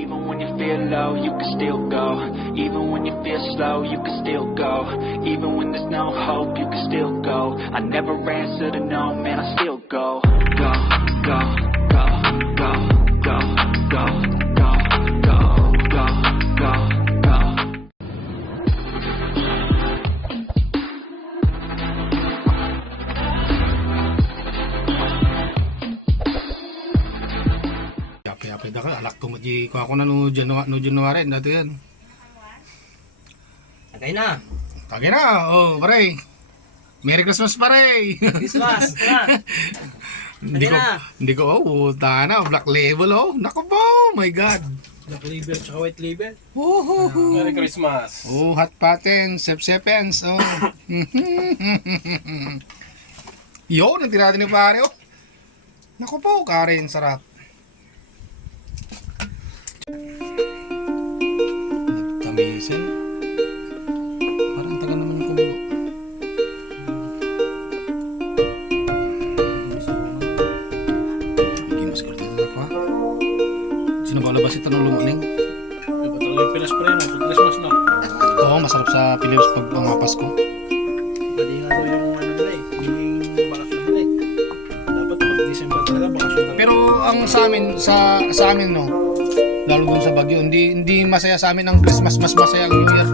Even when you feel low, you can still go. Even when you feel slow, you can still go. Even when there's no hope, you can still go. I never answer to no, man, I still go. Go, go, go, go, go, go, go, go, go, go, go. Yapi-yapi da ka, alak tumaji ko ako na no January, dati yan. Tagay na. Tagay na, oh, pare. Merry Christmas, pare. Christmas na. Hindi ko, oh, tana, black label, oh. Naku po, my God. Black label tsaka white label. Merry Christmas. Oh, hot patents, sepens, oh. Yun, ang tinatin ni pare, oh. Naku po, Karen, sarap. Nagtamisin. Parang taga naman yung kumulo. Hindi mas kurti na ako, ha? Sino ba labas ito ng lumuning? Diba talaga yung Pilas pre, no? Pag Christmas na. Oo, masarap sa Pilipinas pag pangapas ko. Pwede nga daw yung ano nila eh. Yung bakasyon nila eh. Dapat pag December talaga bakasyon talaga. Pero ang sa amin no, lalo dun sa Baguio, hindi masaya sa amin ang Christmas, mas masaya ang New Year.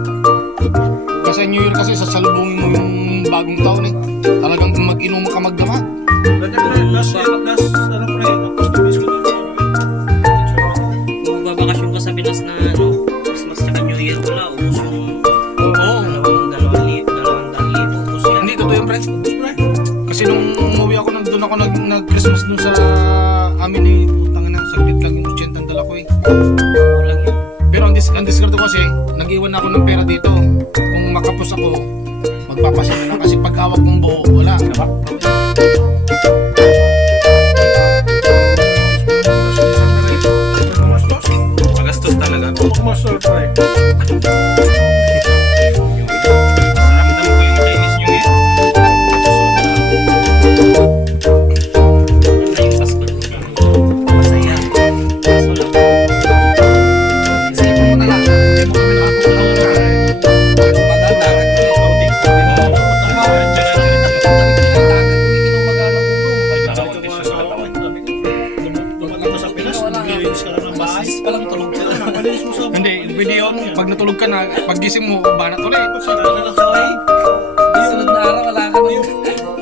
Kasi New Year kasi sasalubungin mo yung bagong taon eh. Talagang mag-inom ka magdamag. Lagyan ko rin, last ano pre, tapos nabis ko doon. Kung babakasyon ka sa Pinas na ano, Christmas tsaka New Year, wala, ubos yung dalawang libo, ubos yan. Hindi, totoo yung pre. Kasi nung umuwi ako, doon ako nag-Christmas dun sa amin eh. Putang na, saglit lang yung 80 ang dala ko eh. Kulang yun. Pero ang discard ko kasi, nag-iwan ako ng pera dito. Kung makapos ako, magpapasya na lang kasi pag hawak ng buo, wala. Magastos talaga. Kumasol pre. Ramdam ko yung Chinese New Year. Yung Pasko doon. Masaya. Kaso lang. Isipin mo na lang, hindi mo kami nakakulaw na. Magagagat ko eh. Dumating ka sa Pinas, maglilinis ka lang ng bahay. Palang tulog ka lang. Malinis mo sa Hindi, pwede yun. Pag natulog ka na, pag gising mo, banat ulit. relax ka lang. Sunod na araw, wala ka na.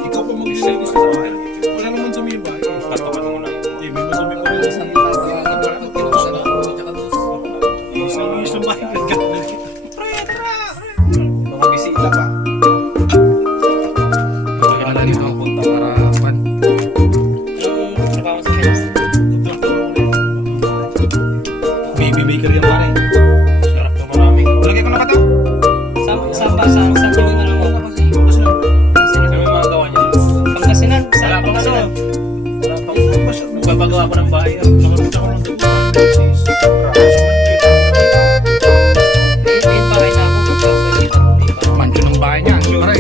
Ikaw pa maglilinis sa bahay. Wala naman dumi yung bahay. Patukan mo na. Hindi, may madumi pa rin sa linis ng bahay. Mga bisita pa. Kaya na dito ako punta para pan. Yung trabaho sa Pinas. Baby baker yan pare. Sarap na maraming. Lagay ko na ka to. Saan yung ano mo? Kami mga gawa niya. Pangasinan. Wala Saan pang ano. Pangasinan? Wala pang magbabagawa ko ng bahay. Nakakita ko lang doon. May bahay na ako. Hindi pa. Mancho ng bahay niyan. Pare.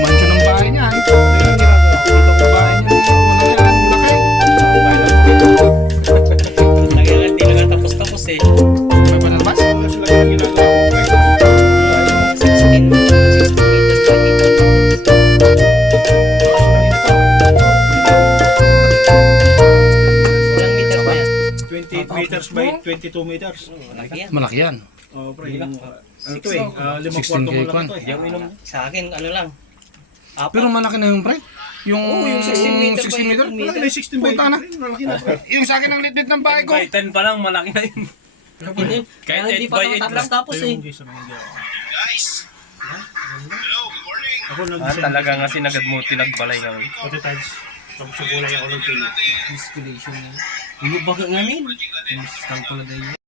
Mancho ng bahay niyan. Dito ko bahay niyan. Wala yan. Laki. Nagagal di nagtatapos-tapos eh. May panalbas? Wala sila yung ginagawa ko. 16 meters by 8. Ilang meter ba yan? 28 meters by 22 meters. Malaki yan. Malaki yan. Oh, pre, yung ano to eh, 5 16 kwarto mo kay lang Kwan. to eh. Yung inom sa akin, ano lang. Apat. Pero malaki na yung pre. Yung, yung 16 meter 16 meter. by 8 Malaki na yung 16 by Puta na. 8. Malaki na pre. Yung sa akin ang litid ng bahay ko. By 10 pa lang, malaki na yun. Hindi, Kahit hindi 8 pa by 8 lang. tapos eh. Yung gisa na hindi ako. Ako Ah, nag-design. talaga nga sinagad mo, tinagbalay nga. Pati times. Tapos sa gulay ako nag-pay. Disculation na. Hindi ba nga ngamin? Install ko lagay yun.